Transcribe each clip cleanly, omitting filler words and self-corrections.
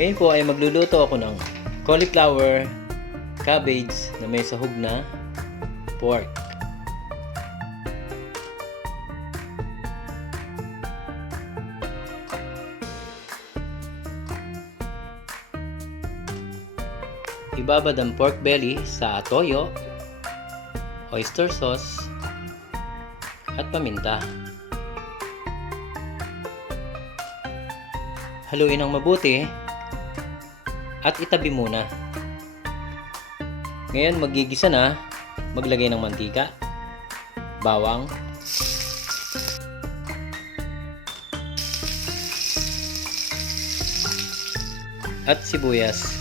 Ngayon po ay magluluto ako ng cauliflower, cabbage na may sahog na pork. Ibabad ang pork belly sa toyo, oyster sauce, at paminta. Haluin ng mabuti at itabi muna. Ngayon magigisa na, maglagay ng mantika, bawang, at sibuyas.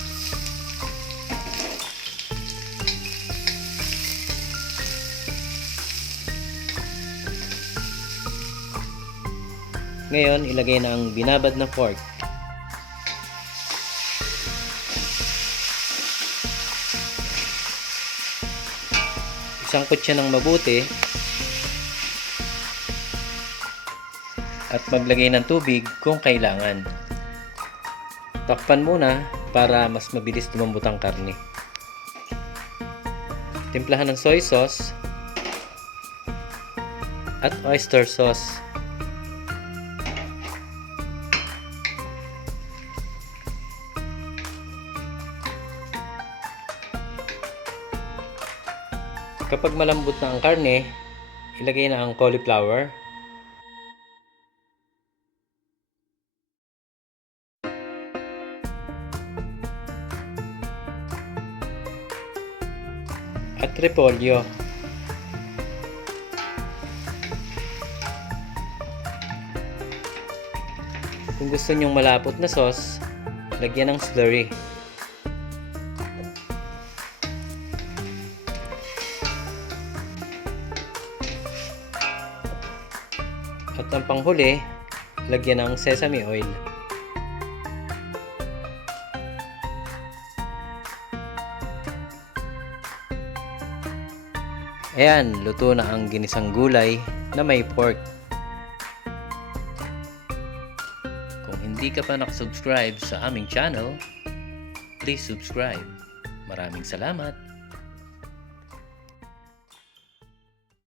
Ngayon ilagay na ang binabad na pork. Isangkot siya ng mabuti at maglagay ng tubig kung kailangan. Takpan muna para mas mabilis lumambot ang karne. Timplahan ng soy sauce at oyster sauce. Kapag malambot na ang karne, ilagay na ang cauliflower. At repolyo. Kung gusto nyong malapot na sauce, lagyan ng slurry. At ang panghuli, lagyan ng sesame oil. Ayan, luto na ang ginisang gulay na may pork. Kung hindi ka pa nakasubscribe sa aming channel, please subscribe. Maraming salamat!